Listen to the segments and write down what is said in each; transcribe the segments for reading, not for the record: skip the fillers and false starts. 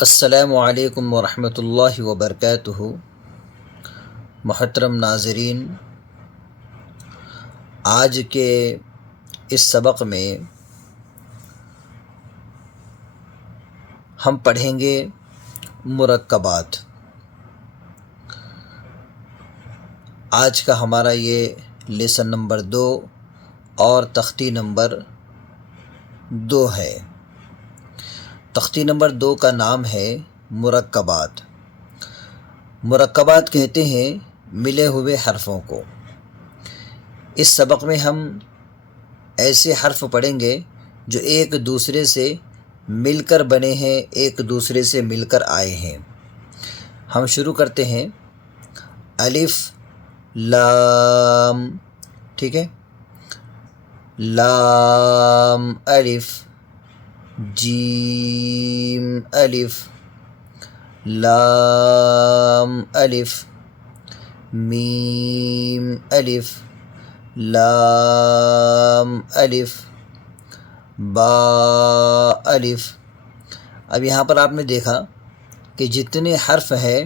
السلام علیکم ورحمۃ اللہ وبرکاتہ۔ محترم ناظرین، آج کے اس سبق میں ہم پڑھیں گے مرکبات۔ آج کا ہمارا یہ لیسن نمبر 2 اور تختی نمبر 2 ہے۔ تختی نمبر 2 کا نام ہے مرکبات۔ مرکبات کہتے ہیں ملے ہوئے حرفوں کو۔ اس سبق میں ہم ایسے حرف پڑھیں گے جو ایک دوسرے سے مل کر بنے ہیں، ایک دوسرے سے مل کر آئے ہیں۔ ہم شروع کرتے ہیں الف لام، ٹھیک ہے، لام الف، جیم الف، لام الف، میم الف، لام الف، با الف۔ اب یہاں پر آپ نے دیکھا کہ جتنے حرف ہیں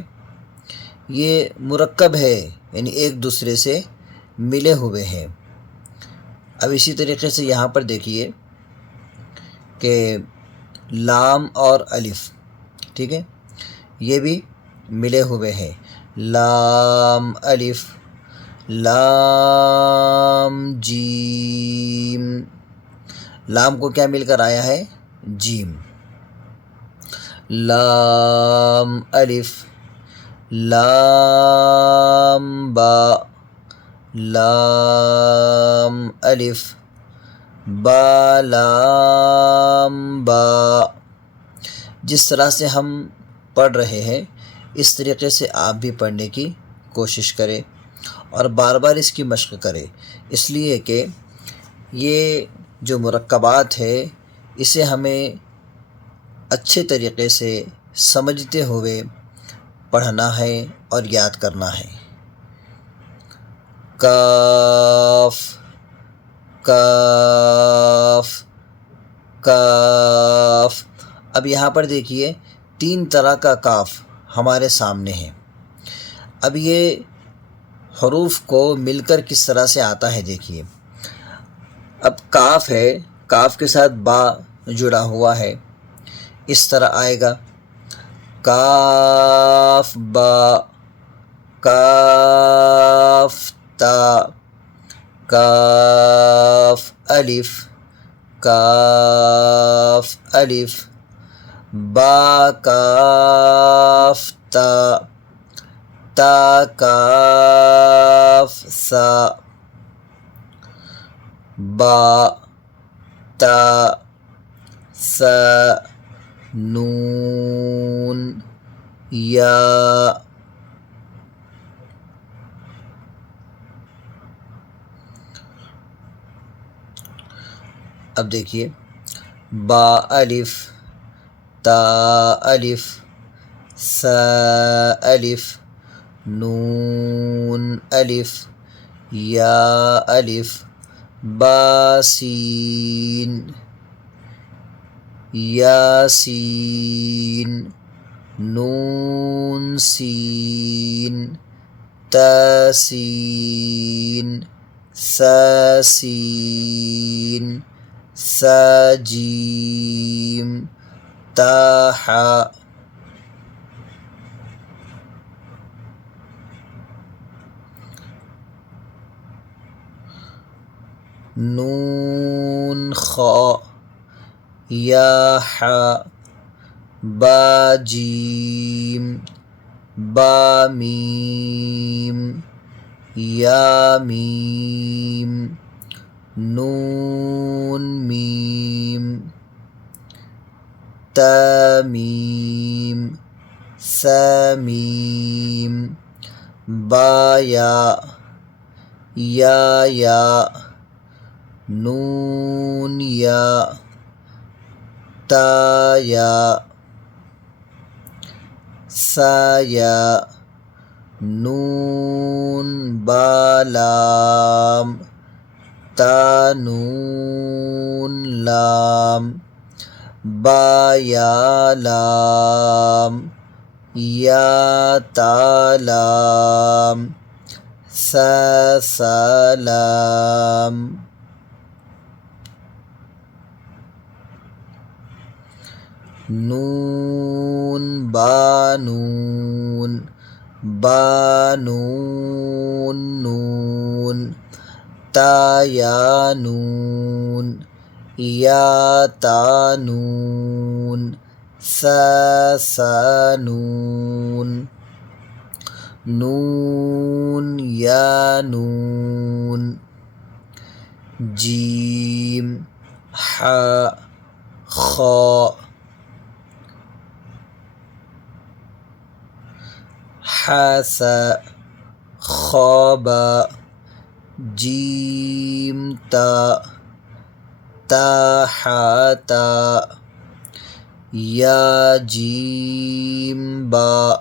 یہ مرکب ہے، یعنی ایک دوسرے سے ملے ہوئے ہیں۔ اب اسی طریقے سے یہاں پر دیکھیے کہ لام اور الف، ٹھیک ہے، یہ بھی ملے ہوئے ہیں۔ لام الف، لام جیم، لام کو کیا مل کر آیا ہے؟ جیم۔ لام الف، لام با، لام الف، با لام با۔ جس طرح سے ہم پڑھ رہے ہیں اس طریقے سے آپ بھی پڑھنے کی کوشش کریں اور بار بار اس کی مشق کریں، اس لیے کہ یہ جو مرکبات ہے اسے ہمیں اچھے طریقے سے سمجھتے ہوئے پڑھنا ہے اور یاد کرنا ہے۔ کاف، کاف، کاف۔ اب یہاں پر دیکھیے 3 طرح کا کاف ہمارے سامنے ہے۔ اب یہ حروف کو مل کر کس طرح سے آتا ہے دیکھیے۔ اب کاف ہے، کاف کے ساتھ با جڑا ہوا ہے، اس طرح آئے گا کاف با، کاف تا، کاف الف، کاف الف، با کاف تا، تا کاف سا، با تا سا نون یا۔ اب دیکھیے با الف، تا الف، سا الف، نون الف، یا الف، با سین، یا سین، نون سین، تا سین، سا سین، سا جیم، تا حا۔ نون خا، یا حا، با جیم، با میم، یا میم، نون میم، تا میم، سا میم، با یا، یا، نون یا، تا یا، سا یا، نون با لام، تا نون لام۔ با یا لام، یا تا لام، سا سلام، نون با نون، با نون نون، تا یا نون، یا تا نون، سا سا نون، نون یا نون، جیم حا خا، حاسا خوابا، جیم تا، تا حاتا، یا جیم با،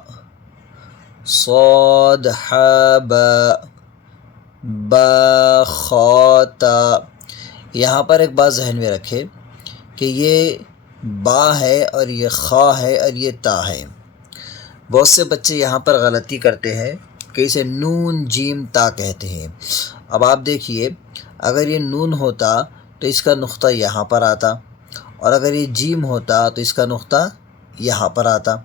صاد حابا، با خاتا۔ یہاں پر ایک بات ذہن میں رکھے کہ یہ با ہے اور یہ خا ہے اور یہ تا ہے۔ بہت سے بچے یہاں پر غلطی کرتے ہیں کہ اسے نون جیم تا کہتے ہیں۔ اب آپ دیکھیے، اگر یہ نون ہوتا تو اس کا نقطہ یہاں پر آتا، اور اگر یہ جیم ہوتا تو اس کا نقطہ یہاں پر آتا،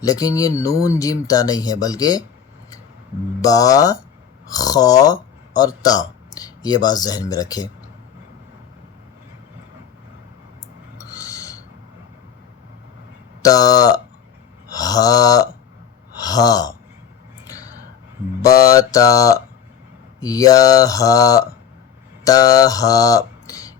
لیکن یہ نون جیم تا نہیں ہے بلکہ با خا اور تا۔ یہ بات ذہن میں رکھیں۔ تا ہا ہا، با تا، یا ہا تا ہا،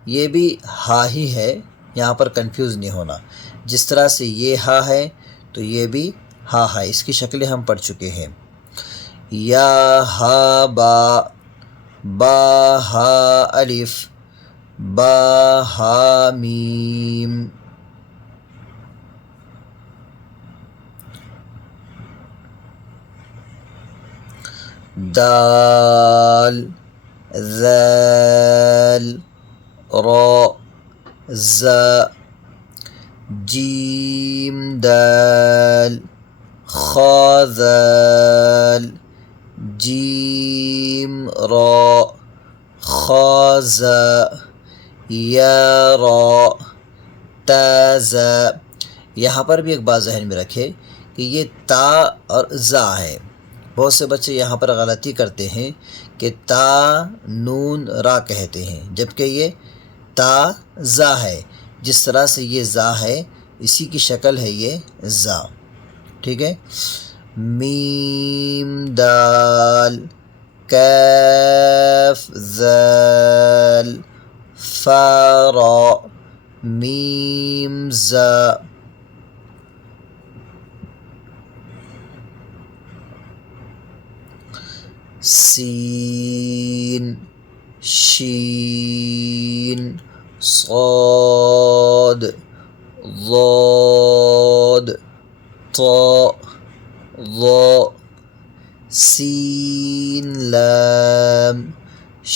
یہ بھی ہا ہی ہے، یہاں پر کنفیوز نہیں ہونا۔ جس طرح سے یہ ہا ہے تو یہ بھی ہا ہے، اس کی شکلیں ہم پڑھ چکے ہیں۔ یا ہا با، با ہا الف، با ہا میم، دال ذال را زا، جیم دال خا ذال، جیم را خا زا، یا را تا زا۔ یہاں پر بھی ایک بات ذہن میں رکھے کہ یہ تا اور زا ہے۔ بہت سے بچے یہاں پر غلطی کرتے ہیں کہ تا نون را کہتے ہیں، جبکہ یہ تا زا ہے۔ جس طرح سے یہ زا ہے اسی کی شکل ہے یہ زا، ٹھیک ہے۔ میم دال، کاف ذال، فا را، میم زا، سین شین صاد ضاد طا ظا، سین لام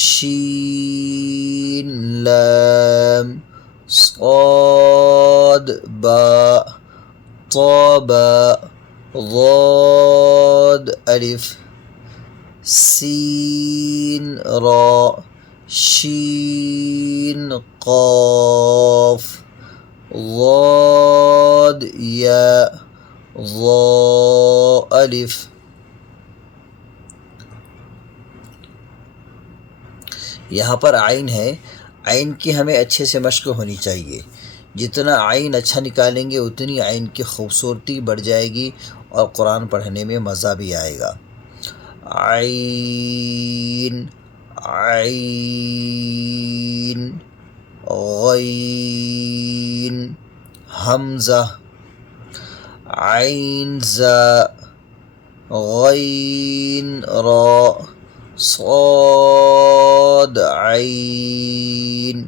شین لام صاد با طا با ضاد الف، سین را شین قاف ضاد یا ضا الف۔ یہاں پر عین ہے، عین کی ہمیں اچھے سے مشق ہونی چاہیے۔ جتنا عین اچھا نکالیں گے اتنی عین کی خوبصورتی بڑھ جائے گی اور قرآن پڑھنے میں مزہ بھی آئے گا۔ عین عین، غین حمزہ، عین زا، غین را، صاد عین،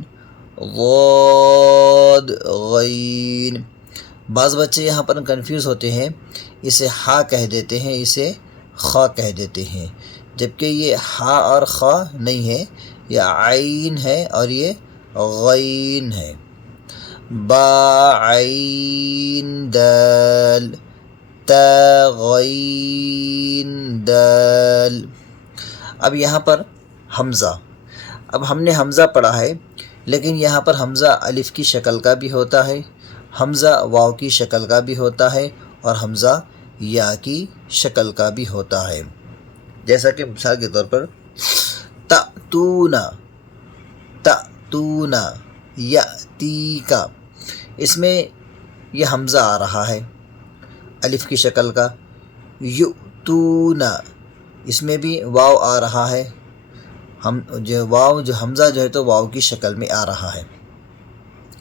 ضاد غین۔ بعض بچے یہاں پر کنفیوز ہوتے ہیں، اسے ہا کہہ دیتے ہیں، اسے خا کہہ دیتے ہیں، جبکہ یہ ہا اور خا نہیں ہے، یہ عین ہے اور یہ غین ہے۔ با عین دال، تا غین دال۔ اب یہاں پر حمزہ، اب ہم نے حمزہ پڑھا ہے، لیکن یہاں پر حمزہ الف کی شکل کا بھی ہوتا ہے، حمزہ واو کی شکل کا بھی ہوتا ہے، اور حمزہ یا کی شکل کا بھی ہوتا ہے۔ جیسا کہ مثال کے طور پر تأتون، تأتون، یأتیک، اس میں یہ حمزہ آ رہا ہے الف کی شکل کا۔ یؤتون، اس میں بھی واو آ رہا ہے، ہم جو واو جو حمزہ جو ہے تو واو کی شکل میں آ رہا ہے۔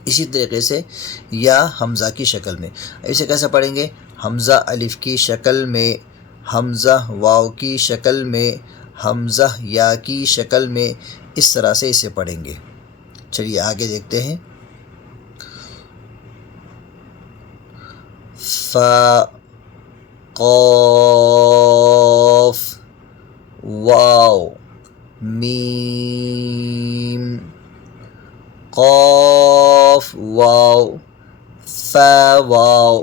اسی طریقے سے یا حمزہ کی شکل میں، اسے کیسے پڑھیں گے؟ حمزہ الف کی شکل میں، حمزہ واو کی شکل میں، حمزہ یا کی شکل میں، اس طرح سے اسے پڑھیں گے۔ چلیے آگے دیکھتے ہیں۔ فا، قاف، واو، میم، قاف واو، فا واو،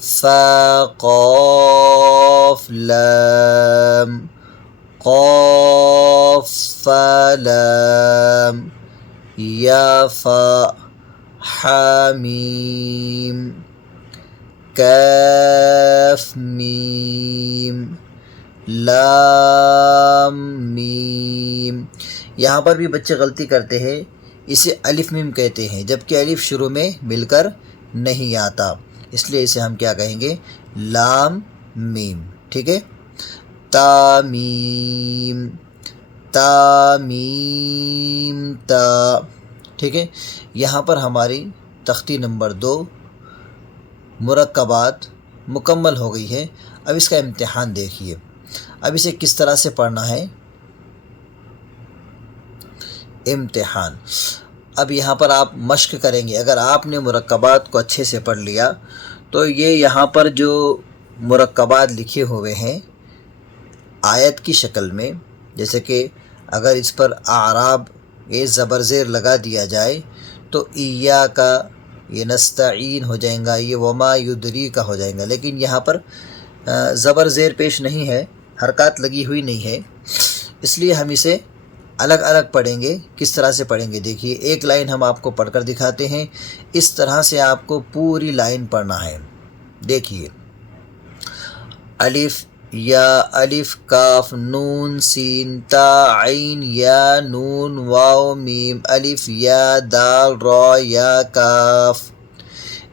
فا قاف لام، قاف فا لام، یا فا، حامیم، کاف میم، لام میم۔ یہاں پر بھی بچے غلطی کرتے ہیں، اسے الف میم کہتے ہیں، جبکہ الف شروع میں مل کر نہیں آتا، اس لیے اسے ہم کیا کہیں گے؟ لام میم، ٹھیک ہے؟ تا میم، تا میم تا، ٹھیک ہے؟ یہاں پر ہماری تختی نمبر 2 مرکبات مکمل ہو گئی ہے۔ اب اس کا امتحان دیکھیے، اب اسے کس طرح سے پڑھنا ہے۔ امتحان، اب یہاں پر آپ مشق کریں گے۔ اگر آپ نے مرکبات کو اچھے سے پڑھ لیا تو یہ یہاں پر جو مرکبات لکھے ہوئے ہیں آیت کی شکل میں، جیسے کہ اگر اس پر اعراب یہ زبر زیر لگا دیا جائے تو ایاکا، یہ نستعین ہو جائیں گا، یہ وما یدریک ہو جائیں گا، لیکن یہاں پر زبر زیر پیش نہیں ہے، حرکات لگی ہوئی نہیں ہے، اس لیے ہم اسے الگ الگ پڑھیں گے۔ کس طرح سے پڑھیں گے دیکھیے، ایک لائن ہم آپ کو پڑھ کر دکھاتے ہیں، اس طرح سے آپ کو پوری لائن پڑھنا ہے۔ دیکھیے، الف یا، الف کاف نون سین تا عین یا نون واو میم، الف یا دال را یا کاف،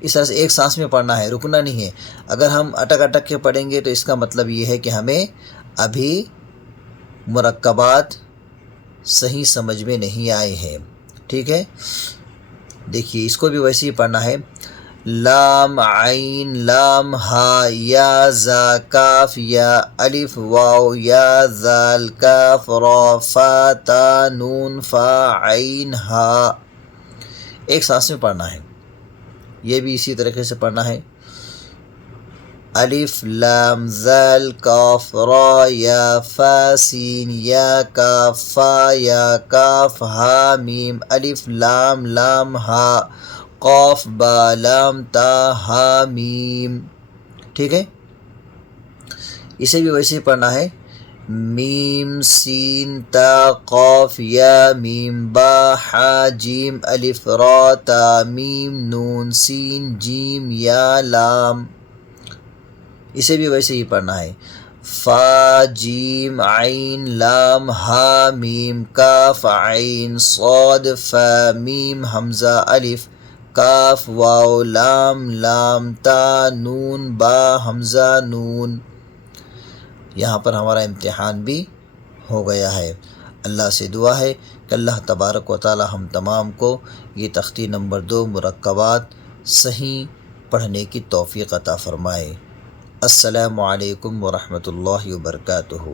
اس طرح سے ایک سانس میں پڑھنا ہے، رکنا نہیں ہے۔ اگر ہم اٹک اٹک کے پڑھیں گے تو اس کا مطلب یہ ہے کہ ہمیں ابھی مرکبات صحیح سمجھ میں نہیں آئے ہیں، ٹھیک ہے؟ دیکھیے اس کو بھی ویسے ہی پڑھنا ہے۔ لام عین لام ہا یا زا کاف یا، الف واو یا ذال کاف را فا تا نون فا عین ہا، ایک سانس میں پڑھنا ہے۔ یہ بھی اسی طریقے سے پڑھنا ہے۔ الف لام ذال کاف را یا فا سین یا کاف فا یا کاف ہا میم، الف لام لام ہا قاف با لام تا ہا میم، ٹھیک ہے؟ اسے بھی ویسے ہی پڑھنا ہے۔ میم سین تا قاف یا میم با حا جیم، الف را تا میم نون سین جیم یا لام، اسے بھی ویسے ہی پڑھنا ہے۔ فا جیم عین لام ہا میم کاف عین صاد فا میم حمزہ الف کاف واو لام لام تا نون با حمزہ نون۔ یہاں پر ہمارا امتحان بھی ہو گیا ہے۔ اللہ سے دعا ہے کہ اللہ تبارک و تعالی ہم تمام کو یہ تختی نمبر 2 مرکبات صحیح پڑھنے کی توفیق عطا فرمائے۔ السلام علیکم ورحمۃ اللہ وبرکاتہ۔